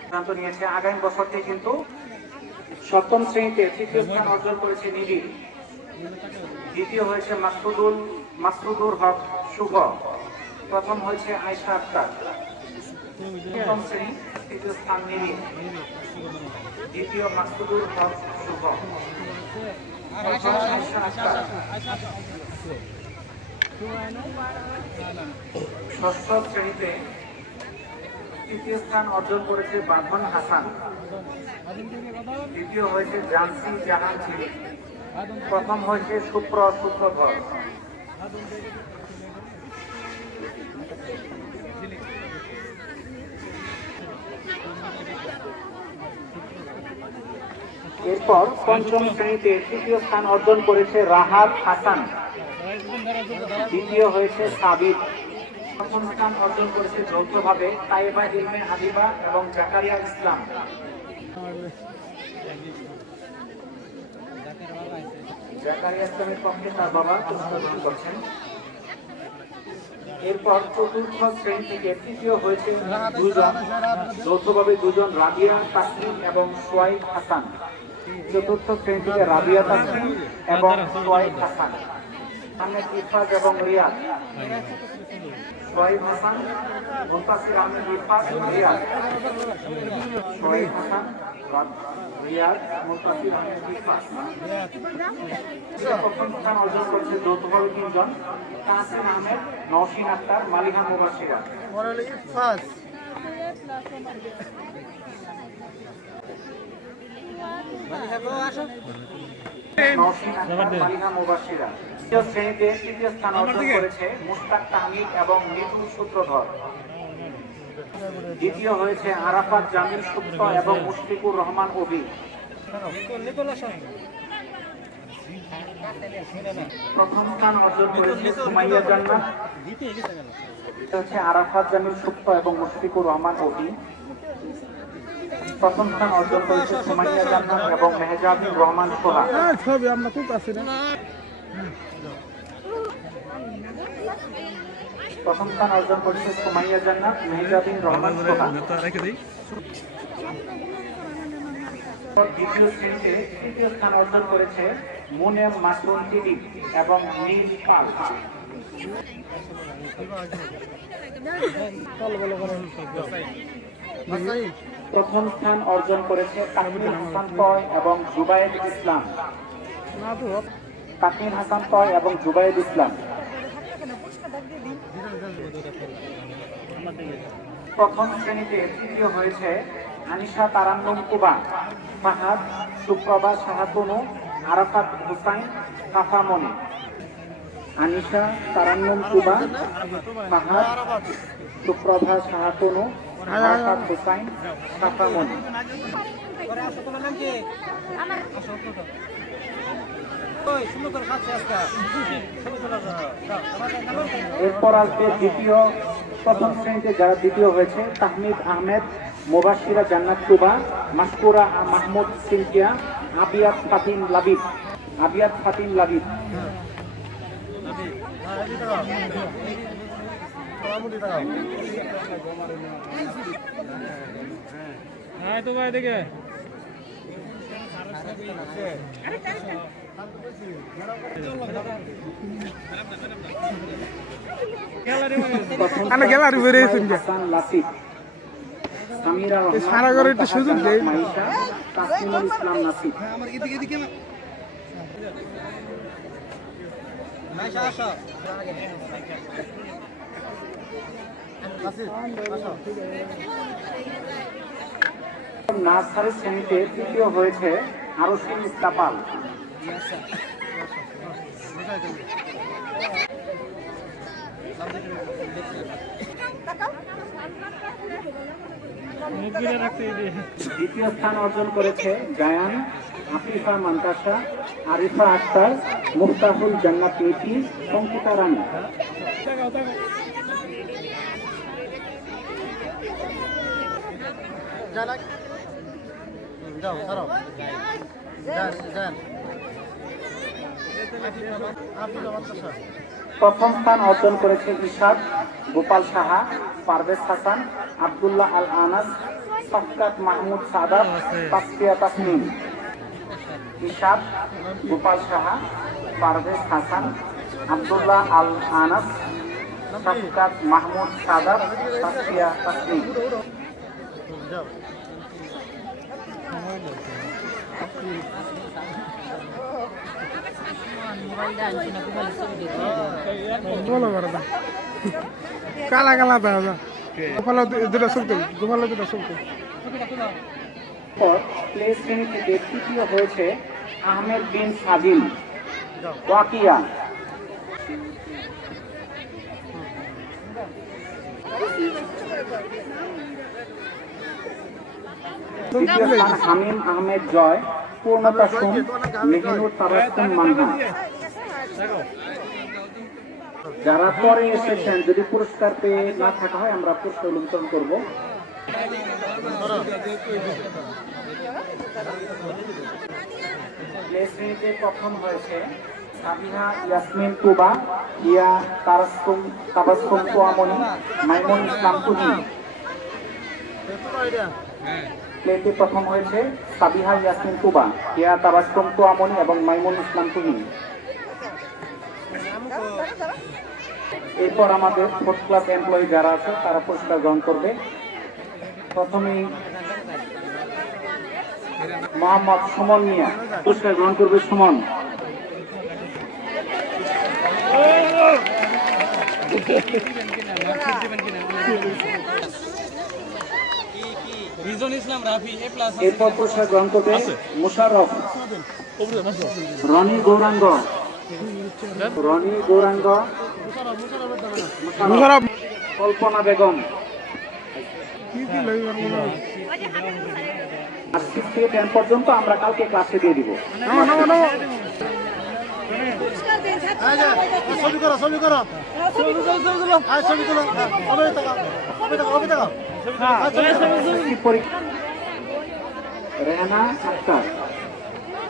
সিদ্ধান্ত নিয়েছে আগামী বছরটি কিন্তু সপ্তম শ্রেণীতে তৃতীয় স্থান অর্জন করেছে নিবিড়। দ্বিতীয় হয়েছে মাসুদুর হক শুভ। প্রথম হয়েছে আয়েশা আক্তার। সপ্তম শ্রেণী তৃতীয় স্থান নিবিড়, দ্বিতীয় মাসুদুর হক শুভ, আয়েশা আক্তার। ষষ্ঠ শ্রেণীতে তৃতীয় স্থান অর্জন করেছে বাঁধন হাসান। দ্বিতীয় হয়েছে জানসি জাহান ঝিলিক। প্রথম হয়েছে শুক্রধর। এরপর পঞ্চম শ্রেণীতে তৃতীয় স্থান অর্জন করেছে রাহাত হাসান। দ্বিতীয় হয়েছে সাবিত। প্রথম স্থান অর্জন করেছে যৌথভাবে তাইবা ইলমে হাবিবা এবং জাকারিয়া ইসলাম। জাকারিয়া ইসলামের পক্ষে তার বাবা পুরস্কার গ্রহণ করছেন। এরপর চতুর্থ শ্রেণী থেকে তৃতীয় হয়েছে দুজন, যৌথভাবে দুজন, রাবিয়া তাসনিম এবং সোয়াইব হাসান। চতুর্থ শ্রেণী থেকে রাবিয়া তাসনিম এবং সোয়াইব হাসান। আহমেদ ইরফাজ এবং রিয়াদ। সোয়াইব হাসান, মুনতাসির আহমেদ ইরফাজ, রিয়াদ। সোয়াইব হাসান, রিয়াদ, মুনতাসির আহমেদ ইরফাজ। প্রথম স্থান অর্জন করেছে যৌথভাবে তিনজন, তাহসিন আহমেদ, নওশিন আক্তার, মালিহা মুবাশিরা। নওশিন আক্তার, মালিহা মুবাশিরা। তৃতীয় শ্রেণীতে তৃতীয় স্থান অর্জন করেছে মুশতাক তাহমিদ এবং মিঠু সূত্রধর। দ্বিতীয় হয়েছে আরাফাত জামিল সুপ্ত এবং মুশফিকুর রহমান অভি। প্রথম স্থান অর্জন করেছে সুমাইয়া জান্নাত। হচ্ছে আরাফাত জামিল সুপ্ত এবং মুশফিকুর রহমান অভি। প্রথম স্থান অর্জন করেছে সুমাইয়া জান্নাত এবং মেহজাবুর রহমান সোহা। প্রথম স্থান অর্জন করেছে সুমাইয়া জান্নাত, মেহজাবুর রহমান সোহা। দ্বিতীয় শ্রেণীতে তৃতীয় স্থান অর্জন করেছে মুনেম মাসুম সিদ্দিক এবং নীল পাল। প্রথম স্থান অর্জন করেছে তাকমিল হাসান তয় এবং জুবায়েদ ইসলাম। তাকমিল হাসান তয় এবং জুবায়েদ ইসলাম। প্রথম শ্রেণীতে তৃতীয় হয়েছে আনিশা তারান্নুম কুবা, ফাহাদ, সুপ্রভা শাহাতুনু, আরাফাত হুসাইন, কাফামনি। আনিশা তারান্নুম কুবা, ফাহাদ, সুপ্রভা শাহাতুনু, আরাফাত হুসাইন, কাফামনি। এরপর আসবে দ্বিতীয়। প্রথম শ্রেণীতে যারা দ্বিতীয় হয়েছে তাহমিদ আহমেদ, মুবাশিরা জান্নাত কুবা, মাসকুরা মাহমুদ সিনকিয়া, আবিয়াত ফাতিন লাবিব। আবিয়াত ফাতিন লাবিব। হ্যাঁ তো ভাই দেখে গ্যালারি বেরিয়েছেন সারা করে একটু সুযোগ দেয়। তাসমিমুল ইসলাম নাসিব। নার্সারি শ্রেণীতে তৃতীয় হয়েছে আরশিন ইস্তাপাল। দ্বিতীয় স্থান অর্জন করেছে জায়ান, আফিফা মান্তাসা, আরিফা আক্তার, মুফতাহুল জান্নাত মিঠি, অঙ্কিতা রানী। প্রথম স্থান অর্জন করেছে ইশাদ, গোপাল সাহা, পারভেজ হাসান, আব্দুল্লাহ আল আনাস, শফকাত মাহমুদ সাদাত, তাসফিয়া তাসনিম। ইশাদ গোপাল সাহা, পারভেজ হাসান, আব্দুল্লাহ আল আনাস, শফকাত মাহমুদ সাদাত, তাসফিয়া তাসনিম। কালা কালা দাদা গোপাল দুটা শুনতে গোপাল দুটা শুনতে প্লে শ্রেণী থেকে তৃতীয় হয়েছে আহমেদ বিন সাজিম, ওয়াকিয়া। তৃতীয় স্থান হামিম আহমেদ জয়, পূর্ণতা সোম, মেহিনুর তাবাসসুম মানহা। যারা পরে এসেছেন যদি পুরস্কার পেয়ে না থাকা হয় আমরা পুরস্কার বিতরণ করব। প্লে শ্রেণীতে প্রথম হয়েছে সাবিহা ইয়াসমিন তুবা, ইয়া তাবাসসুম তোয়ামনি, মাইমুন ইসলাম তুহিন। প্লেতে প্রথম হয়েছে সাবিহা ইয়াসমিন তুবা, ইয়া তাবাসসুম তোয়ামনি এবং মাইমুন ইসলাম তুহিন। এরপর আমাদের ফোর্থ ক্লাস এমপ্লয়ি যারা আছে তারা পুরস্কার গ্রহণ করবে। প্রথমেই মোহাম্মদ সুমন মিয়া পুরস্কার গ্রহণ করবে। সুমন। এরপর পুরস্কার গ্রহণ করবে মুশাররফ, রনি গৌরাঙ্গ, কল্পনা বেগম। আর 6 থেকে 10 পর্যন্ত আমরা কালকে ক্লাসে দিয়ে দিব। রেহানা আক্তার।